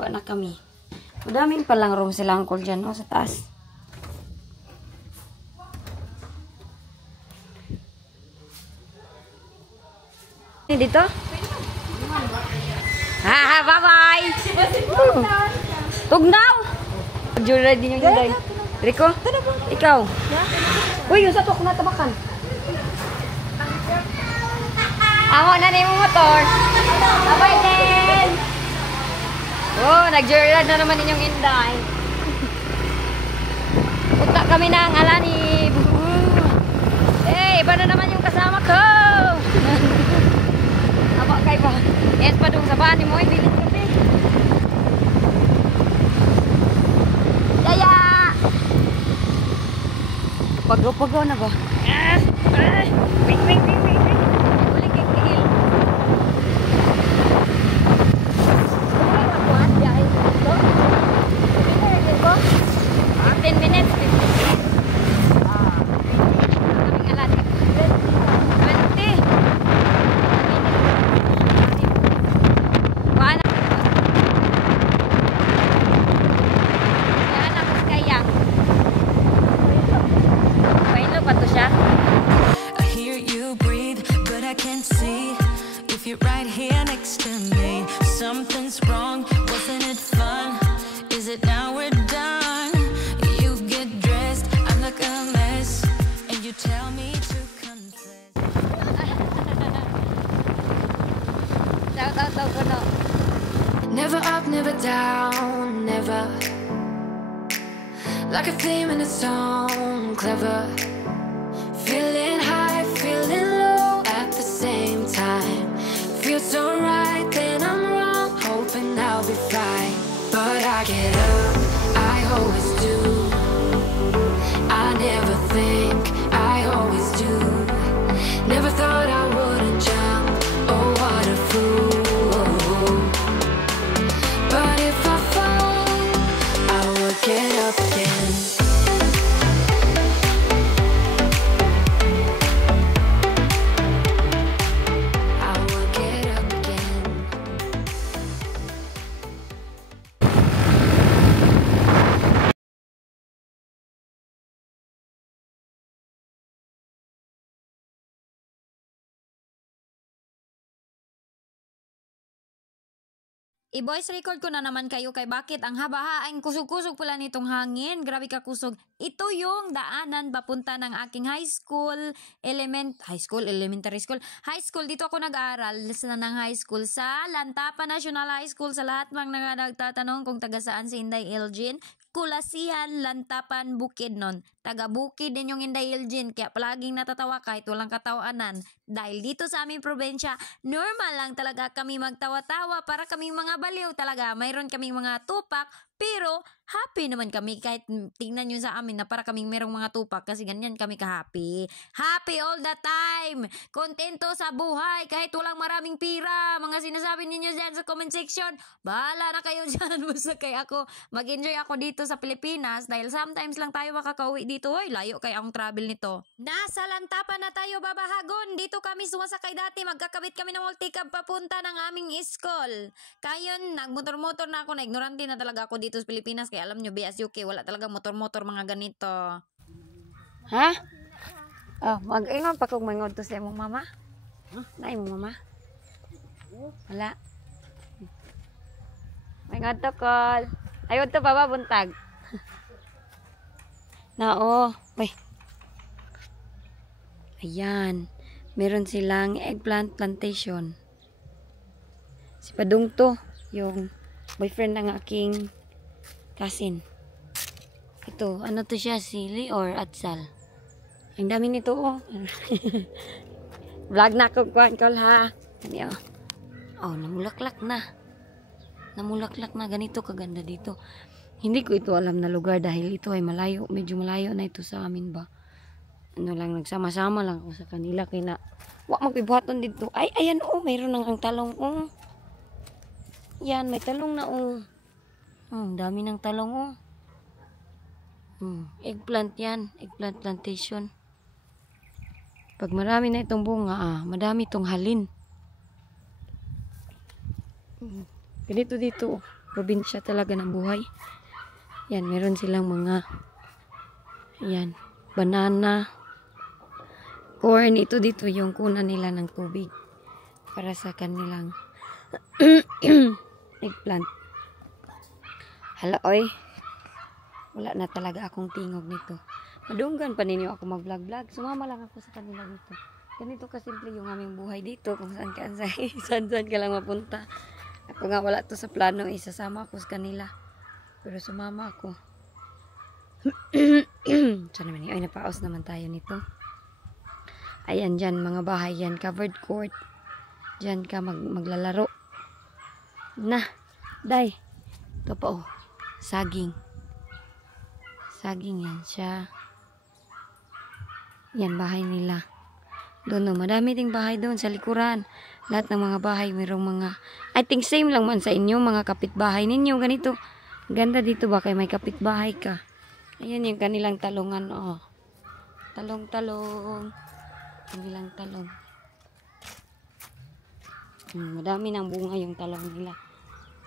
Baba na kami. Madaming palang room sila uncle dyan, no, sa taas. Dito? Ha, bye-bye! Tugnaw! Jura din yung hinday. Rico, ikaw? Uy, yung satok na tabakan. Amo na na yung motor. Bye-bye din! Oh, nag-joyride na naman inyong inday. Punta kami ng Alanib. Eh, iba na naman yung kasama ko. Aba kay ba? Yes pa dong sa bani mo, bilit kape. Yaya! Pagaw-pagaw na ba? Wing, wing, wing, wing. Uling kikil. 10 minutes, 15 minutes. Kaming alat. 20. Paano? Yan ako kayang. Pailo pa to siya. I hear you breathe, but I can't see if you're right here next to me. Something's wrong, wasn't it fun? Is it now we're done? You get dressed, I'm like a mess, and you tell me to confess. Daw ko no. Never up, never down, never. Like a theme in a song, clever. Feeling high, feeling low at the same time. Feels so right, then I'm wrong, hoping I'll be fine. But I get up, I always do. I never think, I always do. Never thought I wouldn't jump, oh what a fool. But if I fall, I will get up again. I will get up again. I-voice record ko na naman kayo kay bakit ang haba ang kusog-kusog pala nitong hangin. Grabe ka kusog. Ito yung daanan papunta ng aking high school, elementary school. High school, dito ako nag-aaral ng high school sa Lantapan National High School. Sa lahat mga nagtatanong kung taga saan si Inday Elgin, Kulasihan, Lantapan, Bukidnon. Taga Bukid din yung Inday Elgin, kaya palaging natatawa kahit walang katawanan. Dahil dito sa aming probinsya, normal lang talaga kami magtawa-tawa para kaming mga baliw talaga. Mayroon kaming mga tupak, pero happy naman kami kahit tingnan nyo sa amin na para kaming merong mga tupak kasi ganyan kami ka-happy. Happy all the time! Kontento sa buhay kahit walang maraming pira. Mga sinasabi ninyo dyan sa comment section, bahala na kayo dyan. Basta kay ako, mag-enjoy ako dito sa Pilipinas dahil sometimes lang tayo makakauwi dito. Hoy, layo kay ang travel nito. Nasa Lantapan na tayo babahagon. Dito kami sumasakay dati. Magkakabit kami ng multicab papunta ng aming school. Kayon, nagmotor-motor na ako. Na-ignorante na talaga ako dito sa Pilipinas. Kaya alam nyo, BSUK, wala talaga motor-motor mga ganito. Ha? Oh, mag-ingon pa kung mangod to sa imong mama. Na imong mama? Wala. Mangod to, call. Ayun to pa ba, buntag? Nao. Uy. Ayan. Meron silang eggplant plantation. Si Padung to, yung boyfriend ng aking cousin. Ito, ano to siya? Sili or atsal? Ang dami nito, oh. Vlog na ako, call ha. Ano, oh, namulaklak na. Namulaklak na. Ganito kaganda dito. Hindi ko ito alam na lugar dahil ito ay malayo. Medyo malayo na ito sa amin ba. Ano lang, nagsama-sama lang ako sa kanila. Kaya na, wak magpibuhaton dito. Ay, ayan, oh, mayroon nang ang talong, oh. Yan, may talong na, oh. Dami ng talong, oh. Eggplant yan. Eggplant plantation. Pag marami na itong bunga, madami itong halin. Ganito dito, oh. probinsya talaga ng buhay. Yan, meron silang mga, yan, banana, corn. Ito dito yung kuna nila ng tubig para sa kanilang eggplant. Hala, oy. Wala na talaga akong tingog nito. Madunggan pa ninyo ako mag-vlog-vlog. Sumama lang ako sa kanila dito. Ganito kasimple yung aming buhay dito. Kung saan ka, saan ka lang mapunta. Ako nga wala to sa plano. Isasama ako sa kanila. Pero sumama ako. So naman yun. Ay, napaos naman tayo nito. Ayan dyan, mga bahay yan. Covered court. Dyan ka maglalaro. Na, day. Ito pa oh. Saging. Saging yan siya. Yan, bahay nila. Doon, no, madami ding bahay doon sa likuran. Lahat ng mga bahay, mayroong mga, I think same lang man sa inyo, mga kapitbahay ninyo. Ganito. Ganda dito ba kay may kapitbahay ka? Ayan yung kanilang talungan, oh. Talong-talong. Kanilang talong. Madami ng bunga yung talong nila.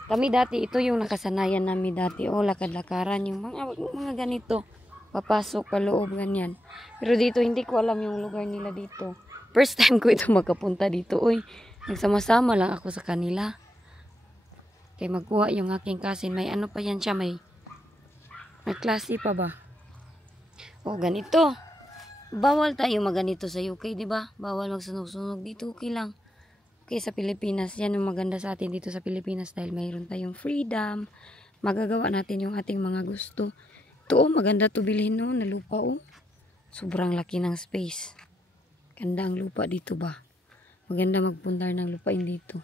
Kami dati, ito yung nakasanayan namin dati. Oh, lakad-lakaran yung mga ganito. Papasok pa loob, ganyan. Pero dito, hindi ko alam yung lugar nila dito. First time ko ito magkapunta dito. Uy, nagsama-sama lang ako sa kanila. Kaya magkuha yung aking cousin. May ano pa yan siya, may klase pa ba? Oh, ganito. Bawal tayo maganito sa UK, di ba? Bawal magsunog-sunog dito, okay lang. Okay, sa Pilipinas, yan yung maganda sa atin dito sa Pilipinas dahil mayroon tayong freedom. Magagawa natin yung ating mga gusto. Ito, oh, maganda to bilhin, no, na lupa, oh. Sobrang laki ng space. Ganda ang lupa dito ba? Maganda magpundar ng lupain dito.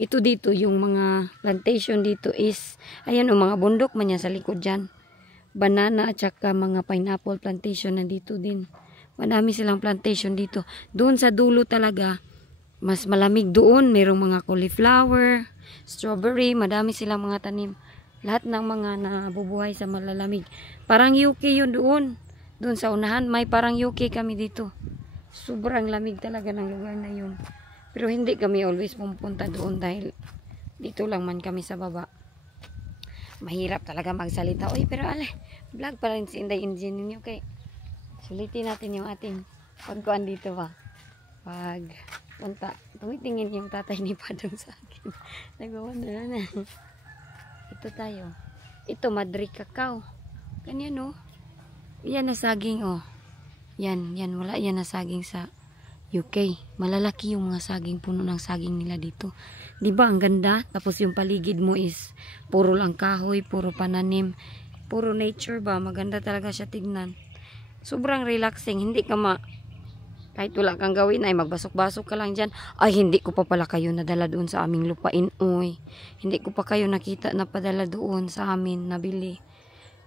Ito dito, yung mga plantation dito is, ayan o, mga bundok man yan sa likod dyan. Banana at saka mga pineapple plantation na dito din. Madami silang plantation dito. Doon sa dulo talaga, mas malamig doon. Merong mga cauliflower, strawberry, madami silang mga tanim. Lahat ng mga nabubuhay sa malalamig. Parang UK yun doon. Doon sa unahan, may parang UK kami dito. Sobrang lamig talaga ng lugar na yun. Pero hindi kami always pumunta doon dahil dito lang man kami sa baba. Mahirap talaga magsalita. Uy, pero vlog pa rin si Inday Engine ninyo kay sulitin natin yung ating pagkuhan dito ba. Pag punta, tumitingin yung tatay ni Padong sa akin. Nagwawala na. Ito tayo. Ito, Madrid Cacao. Ganyan, oh. Yan na saging, oh. Yan, wala yan na saging sa UK. Malalaki yung mga saging, puno ng saging nila dito. Diba, ang ganda? Tapos yung paligid mo is puro lang kahoy, puro pananim, puro nature ba? Maganda talaga siya tignan. Sobrang relaxing. Hindi ka kahit wala kang gawin ay magbasok-basok ka lang dyan. Ay, hindi ko pa pala kayo nadala doon sa aming lupain. Uy, hindi ko pa kayo nakita na padala doon sa amin, nabili.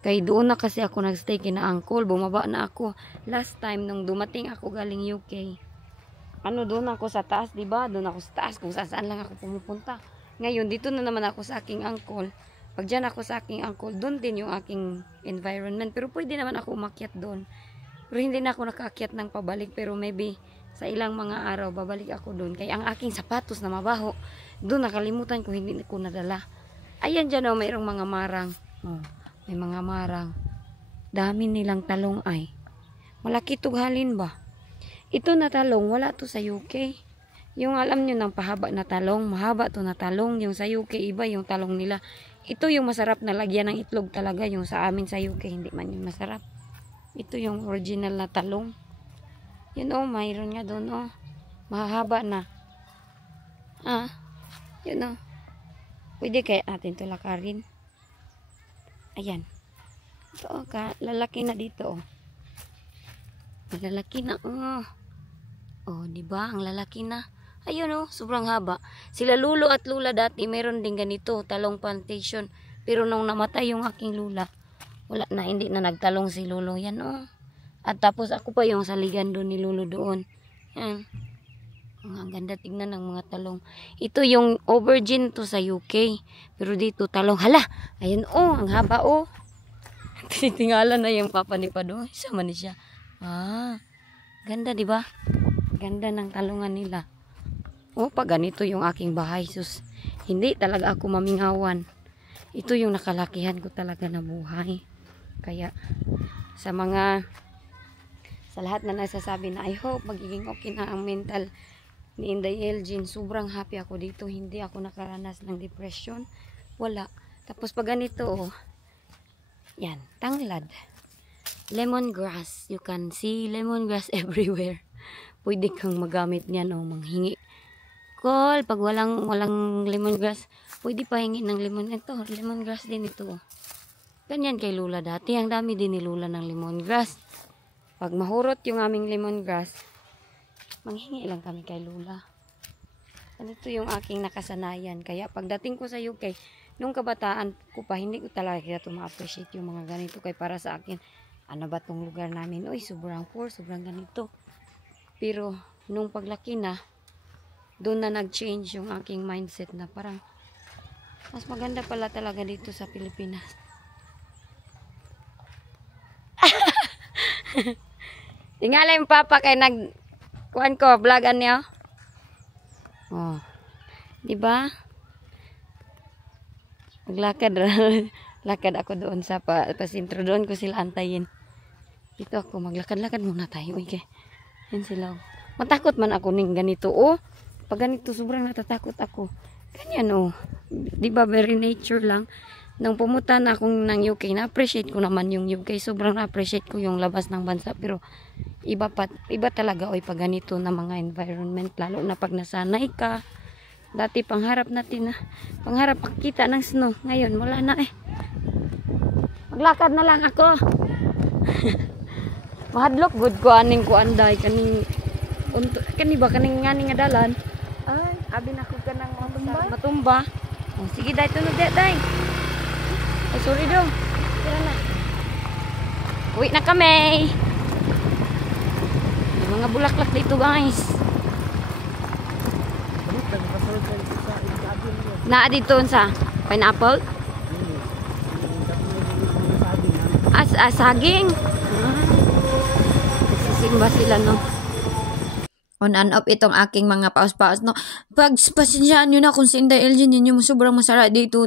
Kaya doon na kasi ako nagstay kina uncle. Bumaba na ako. Last time nung dumating ako galing UK. Doon ako sa taas, diba? Doon ako sa taas kung saan lang ako pumupunta. Ngayon, dito na naman ako sa aking uncle. Pag dyan ako sa aking uncle, doon din yung aking environment. Pero pwede naman ako umakyat doon. Pero hindi na ako nakaakyat ng pabalik. Pero maybe sa ilang mga araw, babalik ako doon. Kaya ang aking sapatos na mabaho, doon nakalimutan ko, hindi ko nadala. Ayan dyan, oh, mayroong mga marang. Oh, may mga marang. Dami nilang talong ay. Malaki tughalin ba? Ito na talong, wala to sa UK. Yung alam nyo ng pahaba na talong, mahaba to na talong. Yung sa UK, iba yung talong nila. Ito yung masarap na lagyan ng itlog talaga. Yung sa amin sa UK, hindi man yung masarap. Ito yung original na talong. Yun, oh, mayroon nga doon, oh. Mahaba na. Yun, oh. Pwede kaya natin ito lakarin. Ayan. Ito, oh, lalaki na dito, oh. Lalaki na, oh. Oh, diba? Ang lalaki na. Ayun, oh, sobrang haba. Sila lulo at lula dati, meron din ganito, talong plantation. Pero nung namatay yung aking lula, wala na, hindi na nagtalong si lulo. Yan, oh. At tapos ako pa yung saligan doon ni lulo doon. Yan. Ang ganda tignan ng mga talong. Ito yung aubergine to sa UK. Pero dito talong. Hala! Ayun, oh, ang haba, oh. Tinitingala na yung papa ni Pado. Isa man siya. Ganda, diba? Ganda ng talungan nila. Oh, pag ganito yung aking bahay, sus. hindi talaga ako mamingawan. Ito yung nakalakihan ko talaga na buhay. Kaya sa lahat na nagsasabi na I hope magiging okay na ang mental ni Inday Elgin, sobrang happy ako dito. Hindi ako nakaranas ng depression. Wala. Tapos pag ganito, oh, yan, tanglad. Lemongrass. You can see lemongrass everywhere. Pwede kang magamit niyan o manghingi. Call, pag walang lemongrass, pwede pa hingi ng lemon. Ito, lemongrass din ito. Oh. Ganyan kay Lula dati. Ang dami din ni Lula ng lemongrass. Pag mahurot yung aming lemongrass, manghingi lang kami kay Lula. Ganito yung aking nakasanayan. Kaya pagdating ko sa UK, nung kabataan ko pa, hindi ko talaga ito ma-appreciate yung mga ganito. Kaya para sa akin, ano ba tong lugar namin? Uy, sobrang poor, sobrang ganito. Pero, nung paglaki na, doon na nag-change yung aking mindset na parang, mas maganda pala talaga dito sa Pilipinas. Tingala yung papa kay kuan ko, vlogan niya. Oh. 'Di ba? Maglakad lakad ako doon sa pasintro doon ko sila antayin. Dito ako maglakad-lakad muna tayo, okay. Yan sila. Matakot man ako ning ganito, oh. Pag ganito sobrang natatakot ako. Ganyan, oh. 'Di ba very nature lang. Nang pumunta na akong ng UK, na-appreciate ko naman yung UK. Sobrang na-appreciate ko yung labas ng bansa. Pero iba talaga oy pag ganito na mga environment. Lalo na pag nasanay ka. Dati pangharap natin na. Pangharap kita ng snow. Ngayon wala na eh. Maglakad na lang ako. Mahadlok good ko aning ko anday. Kani ba kaning nga dalan? Ay, abi na ko ka ng matumba. Oh, sige day tunod day. Ay, sorry dong. Tira na. Uwi na kami. May mga bulaklak dito, guys. Naa dito sa pineapple? Saging. Nagsisimba sila, no? On and off itong aking mga paus-paus, no? Pasensyaan nyo na kung si Inday Elgin, yun yung sobrang masaya dito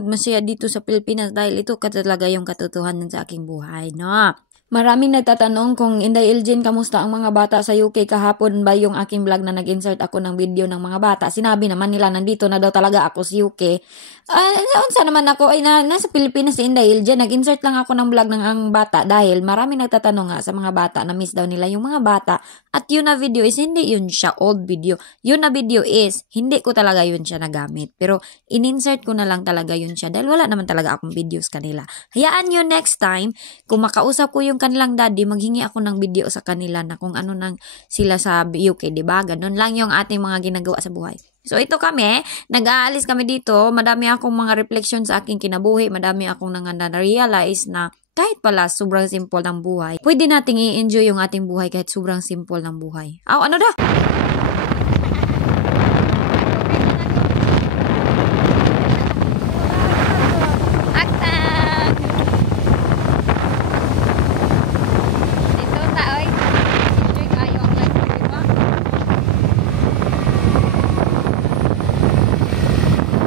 sa Pilipinas dahil ito talaga yung katotohanan sa aking buhay, no? Maraming nagtatanong kung Inday Elgin, kamusta ang mga bata sa UK kahapon ba yung aking vlog na nag-insert ako ng video ng mga bata. Sinabi naman nila nandito na daw talaga ako sa UK. Unsa naman ako ay nasa Pilipinas si Inday Elgin. Nag-insert lang ako ng vlog ng ang bata dahil maraming nagtatanong nga sa mga bata na miss daw nila yung mga bata. At yun na video is hindi yun siya old video. Yun na video is hindi ko talaga yun siya nagamit. Pero in-insert ko na lang talaga yun siya dahil wala naman talaga akong videos kanila. Hayaan nyo next time kung makausap ko yung kanilang daddy, maghingi ako ng video sa kanila na kung ano nang sila sa UK, diba? Ganun lang yung ating mga ginagawa sa buhay. So ito kami, nag-aalis kami dito, madami akong mga reflection sa aking kinabuhi, madami akong na-realize na kahit pala sobrang simple ng buhay, pwede nating i-enjoy yung ating buhay kahit sobrang simple ng buhay. Ano da?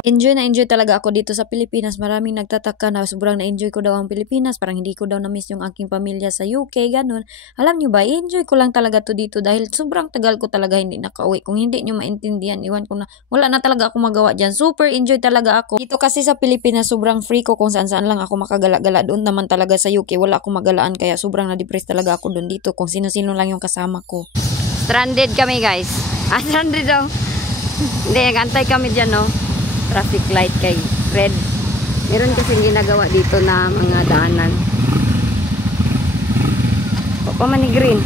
Enjoy na enjoy talaga ako dito sa Pilipinas. Maraming nagtataka na sobrang na-enjoy ko daw ang Pilipinas. Parang hindi ko daw na-miss yung aking pamilya sa UK, ganun. Alam nyo ba, enjoy ko lang talaga to dito dahil sobrang tagal ko talaga hindi nakauwi. Kung hindi nyo maintindihan, iwan ko na. Wala na talaga ako magawa dyan. Super enjoy talaga ako. Dito kasi sa Pilipinas, sobrang free ko kung saan-saan lang ako makagala-gala. Doon naman talaga sa UK, wala akong magalaan. Kaya sobrang na-depress talaga ako doon dito kung sino-sino lang yung kasama ko. Stranded kami, guys. Stranded daw. Hindi, nag-antay kami dyan, no? Traffic light kay red. Meron kasing ginagawa dito na mga daanan. Pa man ni green.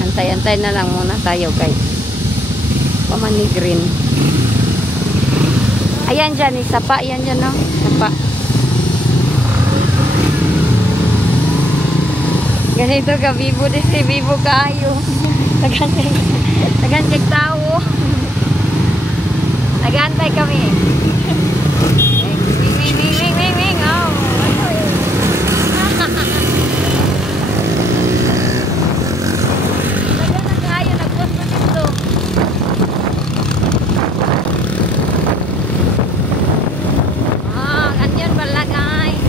Antay-antay na lang muna tayo kay pa man ni green. Ayan dyan, sapa. Ayan dyan, no? Sapa. Ganito ka, vivo din. Vivo kayo. Tagantay tao. Nagantay kami. wing, wing, wing, wing, wing. Oh. Nagana kayo, nagposto dito. Ganyan pala guys.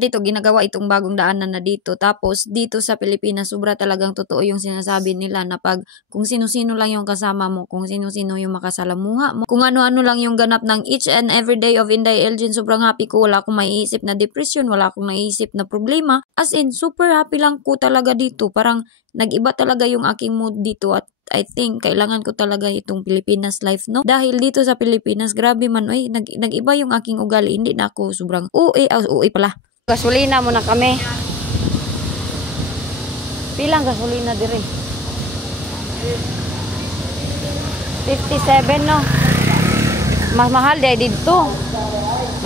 Dito ginagawa itong bagong daanan na dito. Tapos dito sa Pilipinas sobra talagang totoo yung sinasabi nila na pag kung sino-sino lang yung kasama mo, kung sino-sino yung makasalamuha mo, kung ano-ano lang yung ganap ng each and every day of Inday Elgin, sobrang happy ko. Wala akong maiisip na depression, wala akong maiisip na problema. As in, super happy lang ko talaga dito. Parang nag-iba talaga yung aking mood dito at I think kailangan ko talaga itong Pilipinas life, no? Dahil dito sa Pilipinas, grabe man, nag-iba yung aking ugali. Hindi na ako sobrang uwi pala. Gasolina muna kami. Pilang gasolina dire? 57 no. Mas mahal dahil dito.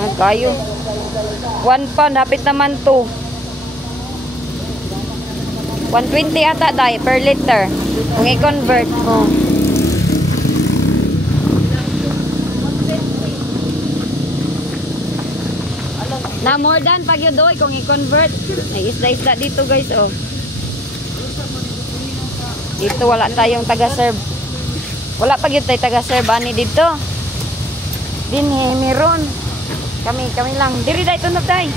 Nagkayo. 1 pound hapit naman to. 120 ata dahil per liter. Kung i-convert mo. Na more than pag yun doy kung i-convert. Ay isda-isda dito guys oh. Dito wala tayong taga-serve. Wala pag yun tayo taga-serve ani dito. Dinhe meron. Kami lang. Diri day tunog day.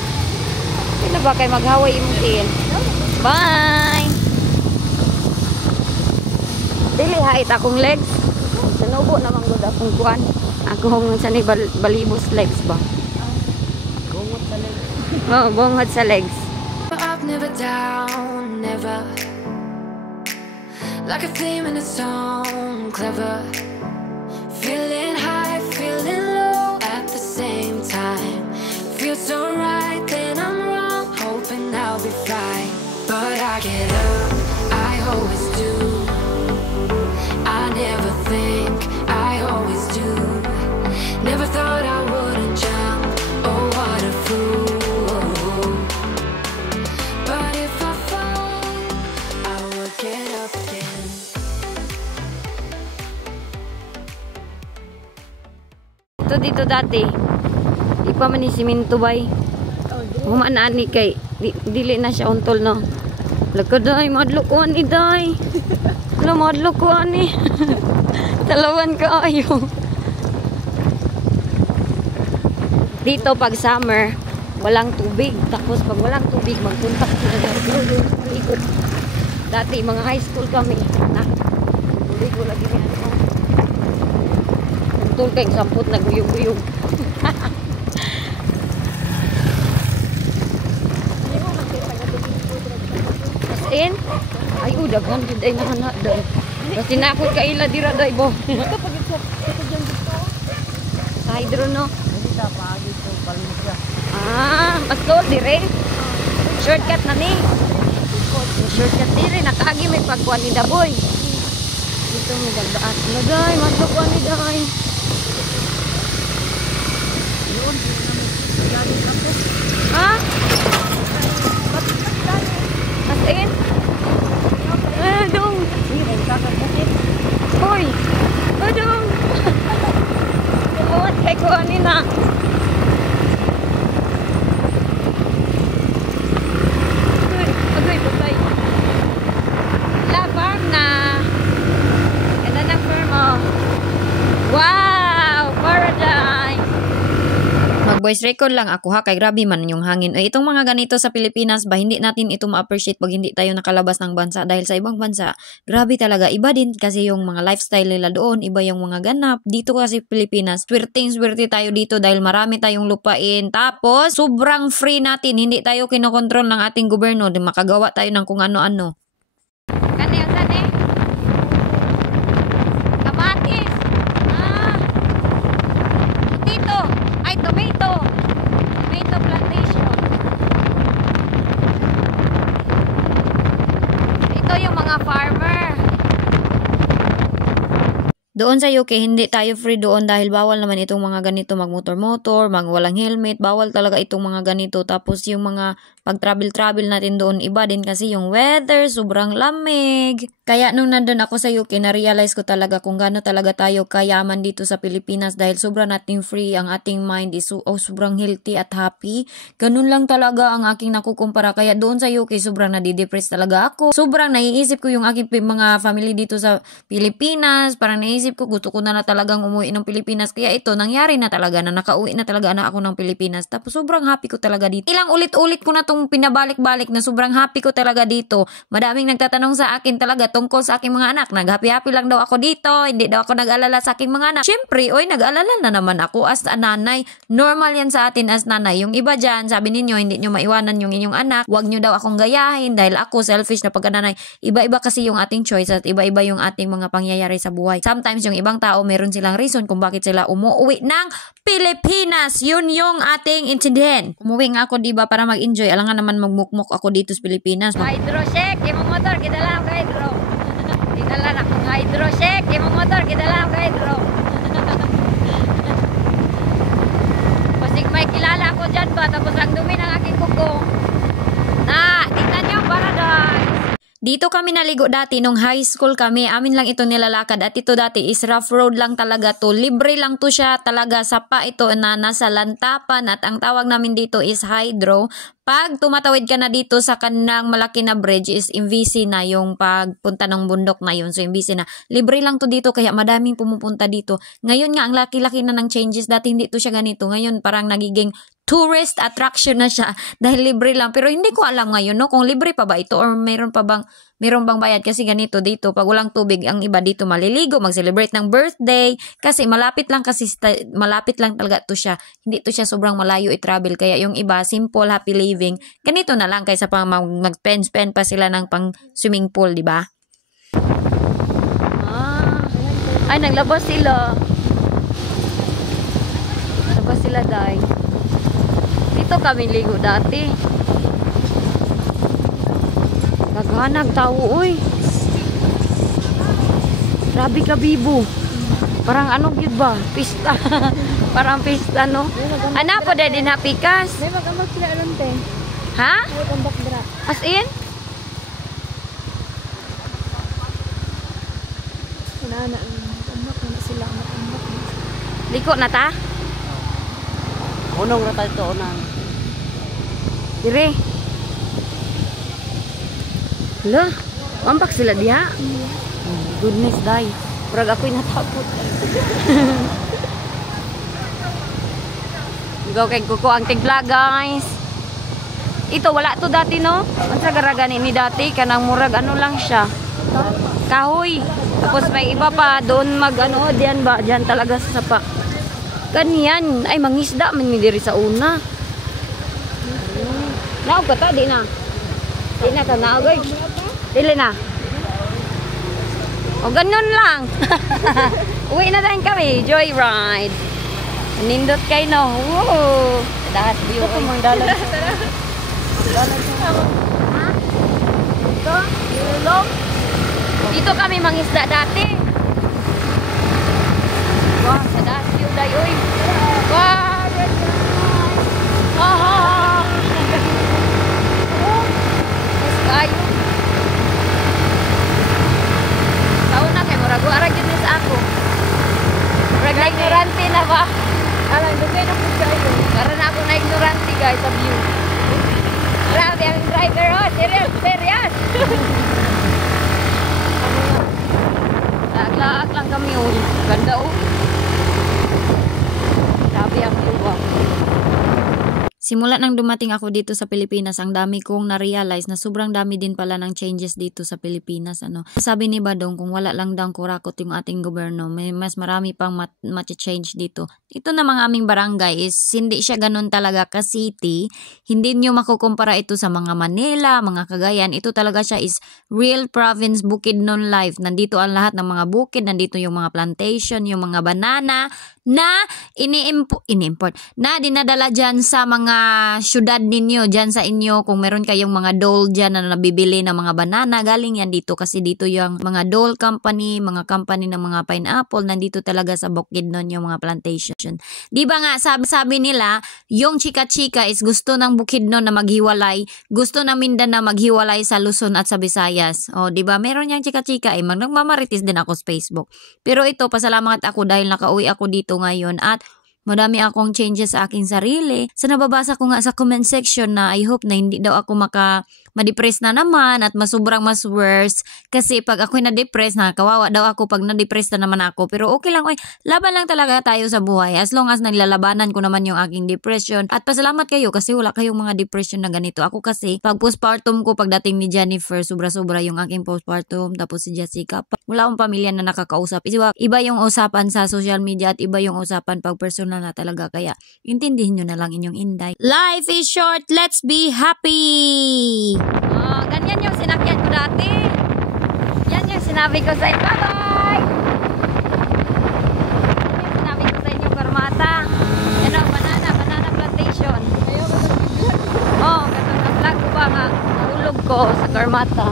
Sino ba kay maghaway imong tiil? Bye. Dili hait akong legs. Sanubo naman gud akong kuan. Akong sanay balibos legs ba. Oh, bungod sa legs. Up, never down, never. Like a theme in a song, clever. Feeling high, feeling low at the same time. Feels so right, then I'm wrong. Hoping I'll be fine. But I get up, I always do. I never think, I always do. Never thought I wouldn't jump. Oh, what a fool. Dito dati di pa man ni siminto bay humanaan ni kay dili na siya untol no lagkad day madlo ko ani day madlo ko ani talawan ka ayo dito pag summer walang tubig tapos pag walang tubig magpunta sila dito dati mga high school kami na ligo lagi ni tol kay samput naguyog-uyog. As in, ay daghan gid ay nahana day. Basta na ako kaila dira day bo. Ito pag ito diyan dito. Sa hydro no. Hindi ta pa dito palimya. Mas go dire. Shortcut na ni. Shortcut dire nakaagi may pagkuan ni Daboy. Dito mo gandaan. Lagay, magkuan ni day. Ha? As in? Dong. Hoy. Dong. Kumuha kay ko anina. Agoy, patay. La farm na. Ganda ng farm mo. Wow! Paradise! Mag-voice record lang ako ha, kay grabe man yung hangin. Itong mga ganito sa Pilipinas ba, hindi natin ito ma-appreciate pag hindi tayo nakalabas ng bansa. Dahil sa ibang bansa, grabe talaga. Iba din kasi yung mga lifestyle nila doon, iba yung mga ganap. Dito kasi Pilipinas, swerte tayo dito dahil marami tayong lupain. Tapos, sobrang free natin. Hindi tayo kinokontrol ng ating gobyerno. Makagawa tayo ng kung ano-ano. Kano yung sani? Kamatis! Dito! Ay, tomato! Tomato plantation. Ito yung mga farmer. Doon sa UK, hindi tayo free doon dahil bawal naman itong mga ganito, magmotor-motor, walang helmet, bawal talaga itong mga ganito. Tapos yung mga pag travel natin doon, iba din kasi yung weather, sobrang lamig. Kaya nung nandun ako sa UK, na-realize ko talaga kung gaano talaga tayo kayaman dito sa Pilipinas dahil sobrang nating free, ang ating mind is sobrang healthy at happy. Ganun lang talaga ang aking nakukumpara. Kaya doon sa UK, sobrang nadidepress talaga ako. Sobrang naiisip ko yung aking mga family dito sa Pilipinas. Parang naisip ko, gusto ko na talagang umuwi ng Pilipinas. Kaya ito, nangyari na talaga na nakauwi na talaga na ako ng Pilipinas. Tapos sobrang happy ko talaga dito. Ilang ulit-ulit ko na itong pinabalik-balik na sobrang happy ko talaga dito. Madaming nagtatanong sa akin talaga tungkol sa aking mga anak. Nag-happy-happy lang daw ako dito. Hindi daw ako nag-alala sa aking mga anak. Siyempre, nag-alala na naman ako as a nanay. Normal yan sa atin as nanay. Yung iba dyan, sabi ninyo, hindi nyo maiwanan yung inyong anak. Huwag nyo daw akong gayahin dahil ako selfish na pagkananay. Iba-iba kasi yung ating choice at iba-iba yung ating mga pangyayari sa buhay. Sometimes yung ibang tao, meron silang reason kung bakit sila umuwi ng Pilipinas. Yun yung ating intindihin. Umuwi nga ako, diba, para mag-enjoy. Alangan naman magmukmuk ako dito sa Pilipinas. Hydro shake, imong motor, kita lang ka hydro. Dinala na kong hydro shake, imong motor, kita lang ka hydro. Pasig may kilala ako dyan ba, tapos ang dumi ng aking kuko. Tingnan nyo, paradise. Dito kami naligo dati nung high school kami. Amin lang ito nilalakad at ito dati is rough road lang talaga to. Libre lang to siya talaga. Sapa ito na nasa lantapan at ang tawag namin dito is hydro. Pag tumatawid ka na dito sa kanang malaki na bridge is MVC na yung pagpunta ng bundok na yun. So MVC na. Libre lang to dito kaya madaming pumupunta dito. Ngayon nga ang laki-laki na ng changes. Dati hindi to siya ganito. Ngayon parang nagiging tourist attraction na siya dahil libre lang. Pero hindi ko alam ngayon kung libre pa ba ito or meron bang bayad kasi ganito dito pag walang tubig ang iba dito maliligo, mag-celebrate ng birthday kasi malapit lang talaga to siya. Hindi to siya sobrang malayo i-travel kaya yung iba simple happy living. Ganito na lang kaysa pang mag-spend pa sila ng pang swimming pool, di ba? Ay, naglabas sila. Naglabas sila, day. Dito kami ligo dati. Naghanag tao, uy. Grabe ka, bibo. Parang ano yun ba? Pista. Parang pista, no? Ano po din napikas? May magambak sila alante. Ha? May magambak dira. As in? Una magambak na sila magambak. Liko na ta? Unong rata ito, unang. Dire. Hala, wampak sila diha. Goodness, day. Parang ako'y natakot. Ikaw kay Kuko ang tigla, guys. Ito, wala to dati, no? Ang sagaragan ni dati, kanang murag ano lang siya. Kahoy. Tapos may iba pa, doon mag-ano, diyan ba? Diyan talaga sa sapa. Ganyan. Ay, mangisda man mi diri sa una. Naog ka ta, di na. Di na ta, naog ay. Dili na. O, ganun lang. Uwi na din kami. Joyride. Nindot kayo, no? Woo! Taas view. Ito pong dalag. Dalag siya. Ha? Ito? Ilong? Dito kami mangisda dati. Wow, sa taas view day, uy. Wow! Oh! Yes, kayo. Taon na kayo, murago arag yun sa ako. Murag na ignorante na ba? Alam, dugay na po kayo. Karon ako na ignorante, guys, sa view. Grabe ang driver, oh. Serious, serious. Laak lang kami, oh. Ganda, oh. Grabe ang view, oh. Simula nang dumating ako dito sa Pilipinas, ang dami kong na-realize na sobrang dami din pala ng changes dito sa Pilipinas. Sabi ni Badong, kung wala lang daw kurakot yung ating gobyerno, may mas marami pang change dito. Ito na mga aming barangay is hindi siya ganun talaga ka-city. Hindi nyo makukumpara ito sa mga Manila, mga Cagayan. Ito talaga siya is real province Bukidnon life. Nandito ang lahat ng mga bukid, nandito yung mga plantation, yung mga banana na ini-import na dinadala dyan sa mga syudad ninyo, dyan sa inyo. Kung meron kayong mga dole dyan na nabibili ng mga banana, galing yan dito kasi dito yung mga dole company, mga company ng mga pineapple, nandito talaga sa Bukidnon yung mga plantation. Di ba nga sabi nila, yung chika-chika is gusto ng Bukidnon na maghiwalay, gusto ng Mindanao maghiwalay sa Luzon at sa Visayas. O di ba meron yung chika-chika nagmamarites din ako sa Facebook. Pero ito, pasalamat ako dahil nakauwi ako dito ngayon at madami akong changes sa aking sarili. Sa nababasa ko nga sa comment section na I hope na hindi daw ako ma-depress na naman at mas worse. Kasi pag ako'y na-depress, nakakawawa daw ako pag na-depress na naman ako. Pero okay lang, laban lang talaga tayo sa buhay. As long as naglalabanan ko naman yung aking depression. At pasalamat kayo kasi wala kayong mga depression na ganito. Ako kasi, pag postpartum ko, pagdating ni Jennifer, sobra-sobra yung aking postpartum. Tapos si Jessica, wala akong pamilya na nakakausap. Iba yung usapan sa social media at iba yung usapan pag personal na talaga. Kaya, intindihin nyo na lang inyong inday. Life is short, let's be happy! Oh, ganyan yung sinakyan ko dati. Yan yung sinabi ko sa inyo. Bye-bye! Yan yung sinabi ko sa inyo, Karmata. Yan o, banana plantation. Oh, katong na-vlog ko ba nga, nahulog ko sa Karmata.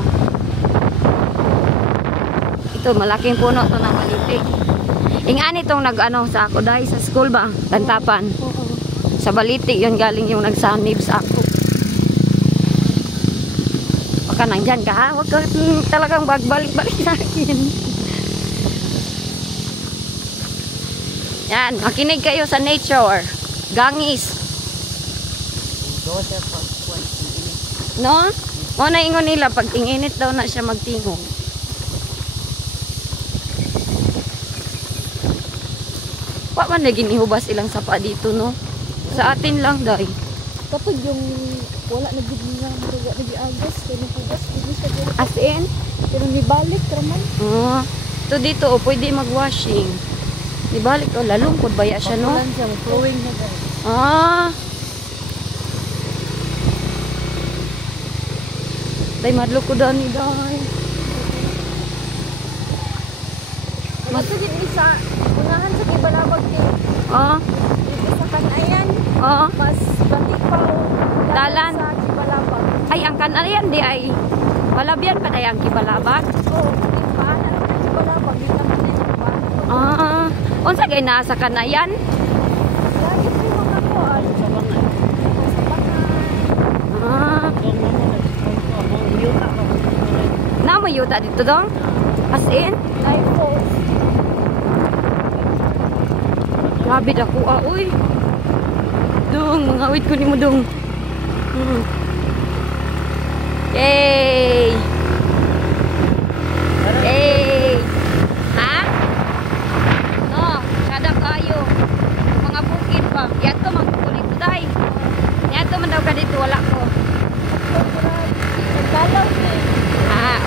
Ito, malaking puno to ng maliti. Ingani itong nag-ano sa ako dahil sa school ba? Lantapan. Sa Baliti, yun galing yung nagsanib sa ako. Baka nandyan ka ha? Huwag ka talagang bagbalik-balik sa akin. Yan, makinig kayo sa nature. Gangis. No? O naingon nila, pag tinginit daw na siya magtingog. Wa man lagi nihubas ilang sapa dito, no? Sa atin lang, dahil. Kapag yung wala na gid nga wala na giagas kay napugas gid sa gid. As in? Pero nibalik raman. Ito dito, pwede mag-washing. Di balik, lalungkod baya siya, no? Pakulan siya, flowing na guys. Day, madlo ko daw ni Day. Mas gid isa unahan sa kibalabag kay. Isa kan ayan. Mas balik pa Dalan. sa kibalabag. Ay, ang kanayan di ay. Malabyan pa dayang kibalabag. Oh, di pa na kibalabag di naman ni pa. Unsa gay naa sa kanayan? Lagi ko mga kuan sa bangan. Sa bangan. Na mo yuta dito dong? As in? Ay falls. Grabe dako uy. Dong, mangawit ko ni mo dong. Yay! Yay! Ha? No, kada kayo. Mga bukid pa. Yato magkukulit ko dahi. Yato man daw ka dito, wala ko. Nagdalaw ni.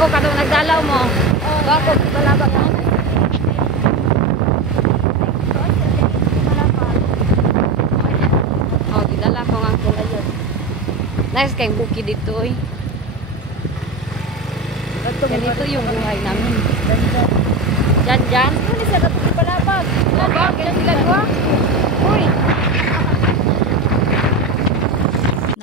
Kadong nagdalaw mo. Bako, balabag mo. Gidala ko nga ko ngayon. Nice kayong bukid dito, eh. Ganito yung buhay namin. Diyan. Ano siya katong balabag? Diyan sila dua. Uy.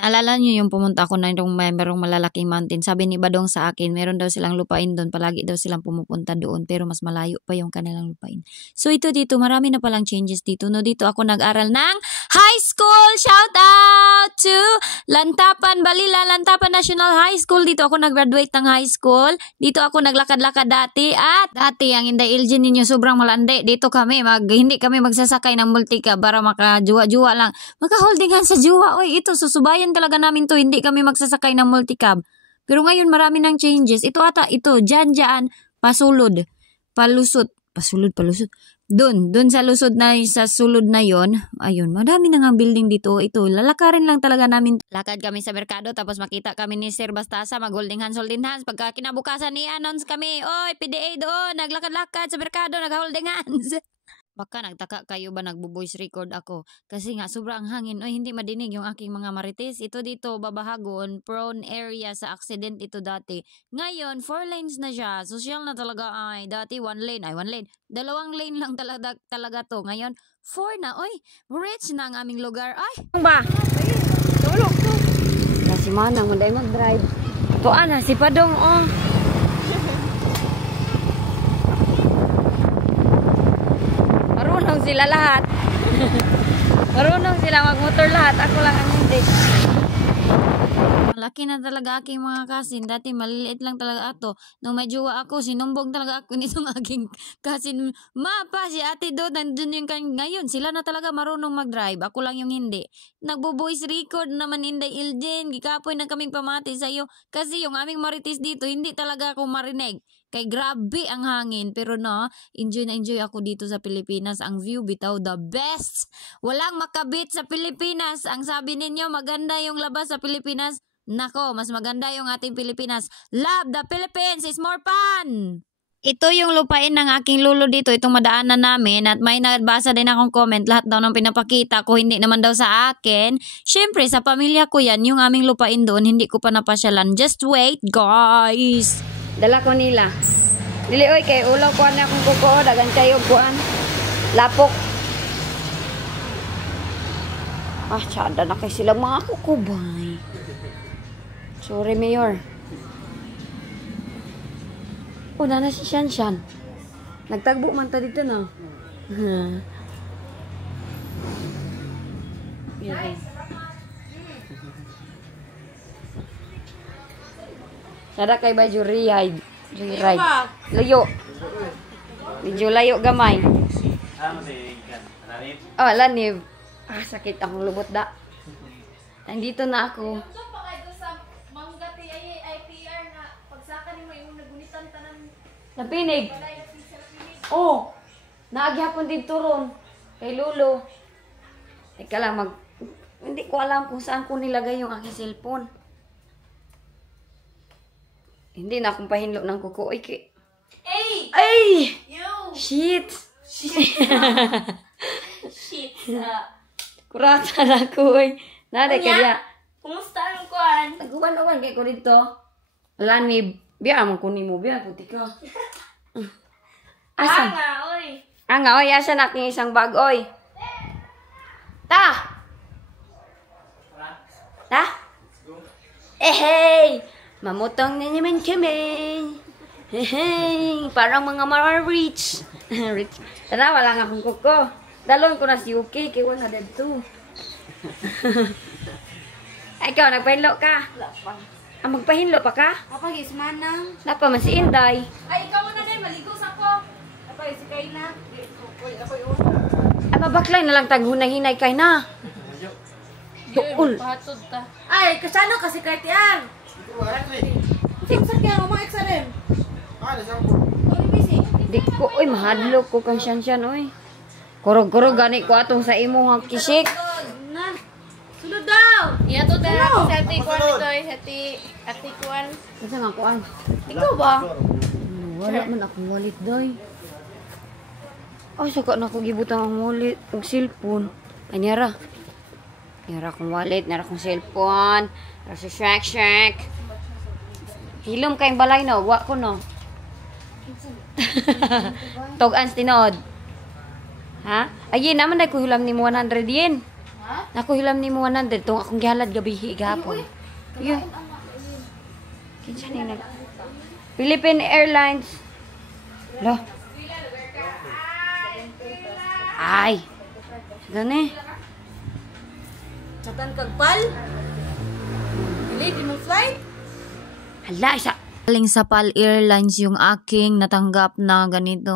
Naalala nyo yung pumunta ako na yung merong malalaking mountain. Sabi ni Badong sa akin, meron daw silang lupain doon. Palagi daw silang pumupunta doon. Pero mas malayo pa yung kanilang lupain. So ito dito, marami na palang changes dito. No, dito ako nag-aral ng high school. Shout out to Lantapan Balila, Lantapan National High School. Dito ako nag-graduate ng high school. Dito ako naglakad-lakad dati. At dati, ang Inday Elgin ninyo sobrang malandi. Dito kami, hindi kami magsasakay ng multicab para makajuwa-juwa lang. Maka-holding hands sa juwa. Uy, ito, susubayan talaga namin to, hindi kami magsasakay ng multicab. Pero ngayon marami ng changes. Ito dyan, pasulod, palusot. Doon sa lusod na, sa sulod na yon, ayun, madami na nga building dito. Ito, lalakarin lang talaga namin. Lakad kami sa merkado, tapos makita kami ni Sir Bastasa, mag-holding hands. Pagka kinabukasan ni announce kami, oy, PDA doon, naglakad-lakad sa merkado, nag-holding hands. Baka nagtaka kayo ba nagbo-voice record ako? Kasi nga sobrang hangin. Oy, hindi madinig yung aking mga marites. Ito dito, babahagon, prone area sa accident ito dati. Ngayon, 4 lanes na siya. Social na talaga ay. Dati 1 lane. 2 lane lang talaga to. Ngayon, 4 na, oy. Rich na ang aming lugar. Ay, Ba? Tulog ko. Na si Manang, manday mag-drive. Tuan na, si Padong, oh. Marunong sila lahat. Marunong sila magmotor lahat. Ako lang ang hindi. malaki na talaga aking mga kasin. Dati maliliit lang talaga ato. Nung may jowa ako, sinumbong talaga ako nitong aking kasin. Mapa, si ate do, nandun yung ngayon. Sila na talaga marunong mag-drive. Ako lang yung hindi. Nagbo-voice record naman Inday Iljen. Gikapoy na kaming pamati sa iyo. Kasi yung aming marites dito, hindi talaga ako marinig. Kay grabe ang hangin. Pero no, enjoy na enjoy ako dito sa Pilipinas. Ang view bitaw, the best. Walang makabit sa Pilipinas. Ang sabi ninyo, maganda yung labas sa Pilipinas. Nako, mas maganda yung ating Pilipinas. Love the Philippines is more fun! Ito yung lupain ng aking lulo dito, itong madaanan namin, at may nabasa din akong comment, lahat daw ng pinapakita ko, hindi naman daw sa akin. Syempre, sa pamilya ko yan, yung aming lupain doon, hindi ko pa napasyalan. Just wait, guys! Dala ko nila. Dili, oy, kay ulaw kuhan na akong kuko, dagan kayo kuhan. Lapok. Ah, tsada na kay sila mga kukubay. Sorry, Mayor. Una na si Shanshan. Nagtagbo man ta dito na. Sada kay ba ride. Layo. Medyo layo gamay. Oh, lanib. Ah, sakit akong lubot da. Nandito na ako. Napinig. Oh. Naagyapon dito ron. Kay Lolo. Teka lang, hindi ko alam kung saan ko nilagay yung aking cellphone. Hindi na akong pahinlo ng kuko. Ay! Ay! Yo! Shit! Shit! Kurata na ko eh. Nada ka diya. Kumusta ang kuan? Naguban-uban kay ko dito. Wala ni biya mo kunin mo biya puti ka. Asan? Oy! Anga oy, asan aking isang bag oy. Ta. Ta? Hey! Mamutong na naman kami. Hey! Parang mga rich. Rich. Tara, wala nga akong kuko. Dalon ko na si UK, kay wala na dito. Ay, ikaw, nagpahinlo ka? Wala pa. Ah, magpahinlo pa ka? Kapag ismanang. Napa man si Inday. Ay, ikaw na din. Maligo sa ko. Kapag si Kayna. Ako yun. Ay, mabaklay na lang taghunay-hinay kay na. Tuol. Pahatod ta. Ay, kasano kasi kahit yan? Sing sakyan, umang XRM. Di ko, oy, mahadlo ko kang siyan-siyan, oy. Kurog-kurog gani ko atong sa imo hang kisik. Na. Sunod daw. Iya to dahil sa ati kuan ito ay ati kuan. Kasi nga kuan. Ikaw ba? Wala man akong wallet, day. Ay, saka na ako gibutang ang wallet, ang cellphone. Ay, niyara. Niyara akong wallet, niyara akong cellphone. Niyara sa shack. Hilom kayong balay, no? Wa ko, no? Tog-ans tinod. Ha? Ay, naman na ko hilam ni mo 100 yen. Ha? Naku hilam ni mo 100 tong akong gihalad gabihi gapon. Yun. Kinsa ni nag Philippine Airlines. Lo. Ay. Gani. Satan kagpal. Dili, di mo flight. Hala, isa. Galing sa PAL Airlines yung aking natanggap na ganito.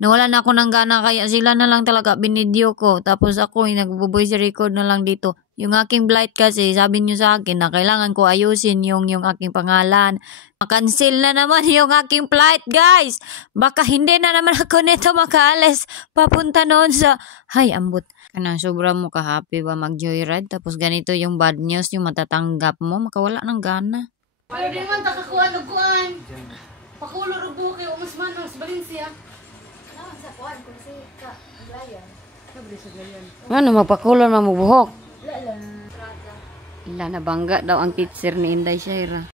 Nawala na ako ng gana kaya sila na lang talaga binidyo ko. Tapos ako nagbo-voice record na lang dito. Yung aking flight kasi sabi nyo sa akin na kailangan ko ayusin yung aking pangalan. Makancel na naman yung aking flight, guys. Baka hindi na naman ako nito makaalis. Papunta noon sa... Hay, ambot. Kanang sobra mo ka-happy ba mag-joyride. Tapos ganito yung bad news, yung matatanggap mo. Makawala ng gana. Pero di man takakuan og kuan. Pakulo og buki o mas manong sa Valencia. Sa kuan kung si ka layan. Ano, magpakulon mamubuhok. Ila na bangga daw ang teacher ni Inday Shaira.